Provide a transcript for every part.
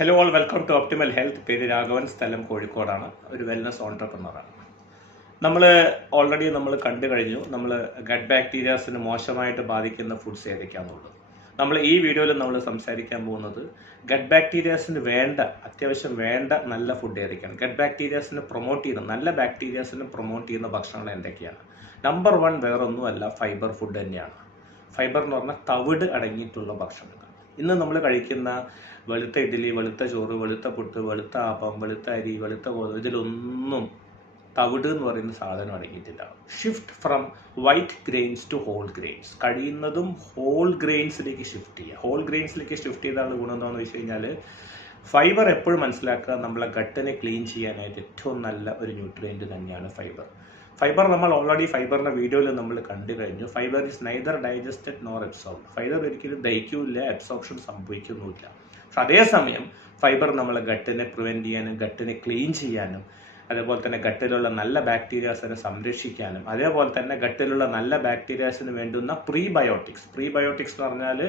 Hello all welcome to optimal health. പേര് രാഘവൻ, സ്ഥലം കോഴിക്കോടാണ്. ഒരു വെൽനസ് ഓൺട്രപ്രണറാണ്. ഓൾറെഡി നമ്മൾ കണ്ടു കഴിഞ്ഞു നമ്മൾ ഗട്ട് ബാക്ടീരിയാസിന് മോശമായിട്ട് ബാധിക്കുന്ന ഫുഡ്സ് ഏതൊക്കെയാണെന്നുള്ളത്. ഈ വീഡിയോയിൽ നമ്മൾ സംസാരിക്കാൻ പോകുന്നത് ഗട്ട് ബാക്ടീരിയാസിന് അത്യാവശ്യം വേണ്ട നല്ല ഫുഡ് ഏതൊക്കെയാണ്, ഗട്ട് ബാക്ടീരിയാസിന് നല്ല ബാക്ടീരിയാസിന് പ്രൊമോട്ട് ചെയ്യുന്ന ഭക്ഷണങ്ങൾ എന്തൊക്കെയാണ്. നമ്പർ 1 വേറൊന്നുമല്ല, ഫൈബർ ഫുഡ് തന്നെയാണ്. ഫൈബർ എന്ന് പറഞ്ഞാൽ തവിട് അടങ്ങിയിട്ടുള്ള ഭക്ഷണങ്ങൾ. ഇന്ന് നമ്മൾ കഴിക്കുന്ന വെളുത്ത ഇഡ്ഡലി, വെളുത്ത ചോറ്, വെളുത്ത പുട്ട്, വെളുത്ത ആപ്പം, വെളുത്ത അരി, വെളുത്ത ഗോതമ്പ്, ഇതിലൊന്നും തവിട് എന്ന് പറയുന്ന സാധനം അടങ്ങിയിട്ടില്ല. Shift from white grains to whole grains. കഴിയുന്നതും ഹോൾ ഗ്രെയിൻസിലേക്ക് ഷിഫ്റ്റ് ചെയ്യുക. ഹോൾ ഗ്രെയിൻസിലേക്ക് ഷിഫ്റ്റ് ചെയ്താൽ ഗുണം എന്താണെന്ന് വെച്ച് കഴിഞ്ഞാൽ, ഫൈബർ എപ്പോഴും മനസ്സിലാക്കുക, നമ്മളെ ഗട്ടിനെ ക്ലീൻ ചെയ്യാനായിട്ട് ഏറ്റവും നല്ല ഒരു ന്യൂട്രിയൻറ്റ് തന്നെയാണ് ഫൈബർ നമ്മൾ ഓൾറെഡി ഫൈബറിന്റെ വീഡിയോയിൽ നമ്മൾ കണ്ടു കഴിഞ്ഞു. Fibre is neither digested nor absorbed. Fibre ഒരിക്കലും ദഹിക്കില്ല, അബ്സോർപ്ഷൻ സംഭവിക്കുന്നുമില്ല. പക്ഷെ അതേസമയം ഫൈബർ നമ്മളെ ഗട്ടിനെ പ്രിവെന്റ് ചെയ്യാനും ഗട്ടിനെ ക്ലീൻ ചെയ്യാനും, അതേപോലെ തന്നെ ഗട്ടിലുള്ള നല്ല ബാക്ടീരിയാസിനെ സംരക്ഷിക്കാനും, അതേപോലെ തന്നെ ഗട്ടിലുള്ള നല്ല ബാക്ടീരിയാസിന് വേണ്ടുന്ന പ്രീബയോട്ടിക്സ് എന്ന് പറഞ്ഞാൽ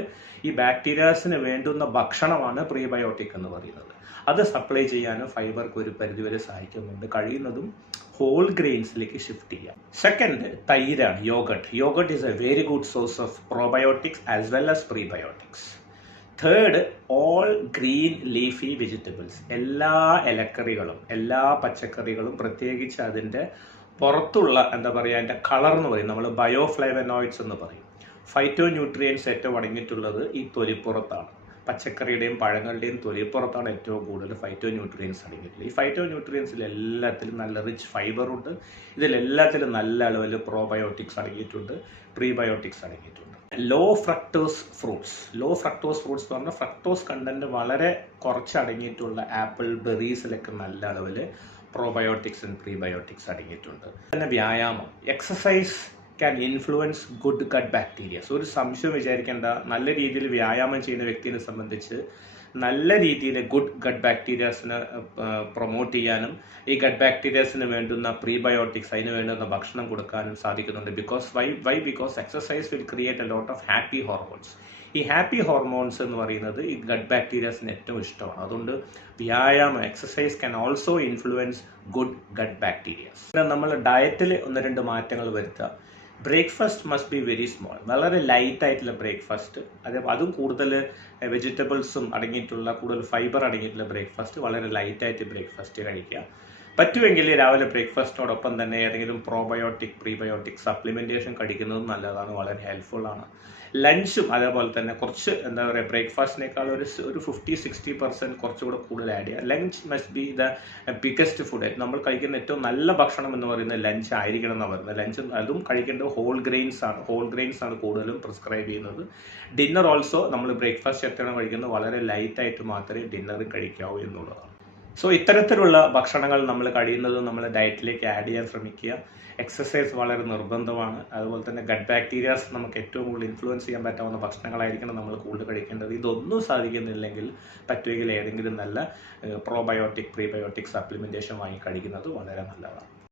ഈ ബാക്ടീരിയാസിന് വേണ്ടുന്ന ഭക്ഷണമാണ് പ്രീബയോട്ടിക് എന്ന് പറയുന്നത്. അത് സപ്ലൈ ചെയ്യാനും ഫൈബർക്ക് ഒരു പരിധിവരെ സഹായിക്കുന്നുണ്ട്. കഴിയുന്നതും ഹോൾ ഗ്രെയിൻസിലേക്ക് ഷിഫ്റ്റ് ചെയ്യാം. സെക്കൻഡ്, തൈരാണ്, yoghurt is A very good source of probiotics as well as prebiotics. Third, all green leafy vegetables. എല്ലാ ഇലക്കറികളും എല്ലാ പച്ചക്കറികളും, പ്രത്യേകിച്ച് അതിൻ്റെ പുറത്തുള്ള അതിൻ്റെ കളർ എന്ന് പറയും, നമ്മൾ ബയോഫ്ലേവനോയിഡ്സ് എന്ന് പറയും. ഫൈറ്റോ ന്യൂട്രിയൻസ് ഏറ്റവും അടങ്ങിയിട്ടുള്ളത് ഈ തൊലിപ്പുറത്താണ്. പച്ചക്കറിയുടെയും പഴങ്ങളുടെയും തൊലിപ്പുറത്താണ് ഏറ്റവും കൂടുതൽ ഫൈറ്റോ ന്യൂട്രിയൻസ് അടങ്ങിയിട്ടുള്ളത്. ഈ ഫൈറ്റോ ന്യൂട്രിയൻസിൽ എല്ലാത്തിലും നല്ല റിച്ച് ഫൈബറുണ്ട്. ഇതിലെല്ലാത്തിലും നല്ല അളവിൽ പ്രോബയോട്ടിക്സ് അടങ്ങിയിട്ടുണ്ട്, പ്രീബയോട്ടിക്സ് അടങ്ങിയിട്ടുണ്ട്. ലോ ഫ്രക്ടോസ് ഫ്രൂട്ട്സ് എന്ന് പറഞ്ഞാൽ ഫ്രക്ടോസ് കണ്ടന്റ് വളരെ കുറച്ച് അടങ്ങിയിട്ടുള്ള ആപ്പിൾ, ബെറീസിലൊക്കെ നല്ല അളവിൽ പ്രോബയോട്ടിക്സ് ആൻഡ് പ്രീബയോട്ടിക്സ് അടങ്ങിയിട്ടുണ്ട്. പിന്നെ വ്യായാമം, exercise can influence good gut bacterias. ഒരു സംശയം വിചാരിക്കേണ്ട, നല്ല രീതിയിൽ വ്യായാമം ചെയ്യുന്ന വ്യക്തിയെ സംബന്ധിച്ച് നല്ല രീതിയിൽ ഗുഡ് ഗട്ട് ബാക്ടീരിയാസിനെ പ്രൊമോട്ട് ചെയ്യാനും ഈ ഗട്ട് ബാക്ടീരിയാസിന് വേണ്ടുന്ന പ്രീബയോട്ടിക്സ്, അതിന് വേണ്ടുന്ന ഭക്ഷണം കൊടുക്കാനും സാധിക്കുന്നുണ്ട്. Because exercise will create a lot of happy hormones. ഈ ഹാപ്പി ഹോർമോൺസ് എന്ന് പറയുന്നത് ഈ ഗട്ട് ബാക്ടീരിയാസിന് ഏറ്റവും ഇഷ്ടമാണ്. അതുകൊണ്ട് വ്യായാമം, exercise can also influence good gut bacterias. നമ്മൾ ഡയറ്റിൽ 1-2 മാറ്റങ്ങൾ വരുത്തുക. Breakfast must be very small, വളരെ ലൈറ്റ് ആയിട്ടുള്ള ബ്രേക്ക്ഫാസ്റ്റ്. അതും കൂടുതൽ വെജിറ്റബിൾസും അടങ്ങിയിട്ടുള്ള, കൂടുതൽ ഫൈബർ അടങ്ങിയിട്ടുള്ള ബ്രേക്ക്ഫാസ്റ്റ്, വളരെ ലൈറ്റായിട്ട് ബ്രേക്ക്ഫാസ്റ്റ് കഴിക്കുക. പറ്റുമെങ്കിൽ രാവിലെ ബ്രേക്ക്ഫാസ്റ്റിനോടൊപ്പം തന്നെ ഏതെങ്കിലും പ്രോബയോട്ടിക്, പ്രീബയോട്ടിക് സപ്ലിമെന്റേഷൻ കഴിക്കുന്നതും നല്ലതാണ്, വളരെ ഹെൽപ്ഫുൾ ആണ്. ലഞ്ചും അതേപോലെ തന്നെ കുറച്ച് ബ്രേക്ക്ഫാസ്റ്റിനേക്കാൾ ഒരു 50-60% കുറച്ചുകൂടെ കൂടുതൽ ആഡ് ചെയ്യുക. Lunch must be the biggest food. നമ്മൾ കഴിക്കുന്ന ഏറ്റവും നല്ല ഭക്ഷണം എന്ന് പറയുന്നത് ലഞ്ച് ആയിരിക്കണം എന്ന് പറയുന്നത്. ലഞ്ച് അതും കഴിക്കേണ്ടത് ഹോൾ ഗ്രെയിൻസ് ആണ് കൂടുതലും പ്രിസ്ക്രൈബ് ചെയ്യുന്നത്. ഡിന്നർ ഓൾസോ നമ്മൾ ബ്രേക്ക്ഫാസ്റ്റ് എത്രയാണ് കഴിക്കുന്നത് വളരെ ലൈറ്റായിട്ട് മാത്രമേ ഡിന്നർ കഴിക്കാവൂ എന്നുള്ളതാണ്. സോ ഇത്തരത്തിലുള്ള ഭക്ഷണങ്ങൾ നമ്മൾ കഴിയുന്നതും നമ്മൾ ഡയറ്റിലേക്ക് ആഡ് ചെയ്യാൻ ശ്രമിക്കുക. എക്സസൈസ് വളരെ നിർബന്ധമാണ്. അതുപോലെ തന്നെ ഗട്ട് ബാക്ടീരിയാസ് നമുക്ക് ഏറ്റവും കൂടുതൽ ഇൻഫ്ലുവൻസ് ചെയ്യാൻ പറ്റാവുന്ന ഭക്ഷണങ്ങളായിരിക്കണം നമ്മൾ കൂടുതൽ കഴിക്കേണ്ടത്. ഇതൊന്നും സാധിക്കുന്നില്ലെങ്കിൽ പറ്റുമെങ്കിൽ ഏതെങ്കിലും നല്ല പ്രോബയോട്ടിക്, പ്രീബയോട്ടിക് സപ്ലിമെന്റേഷൻ വാങ്ങി കഴിക്കുന്നത് വളരെ നല്ലതാണ്.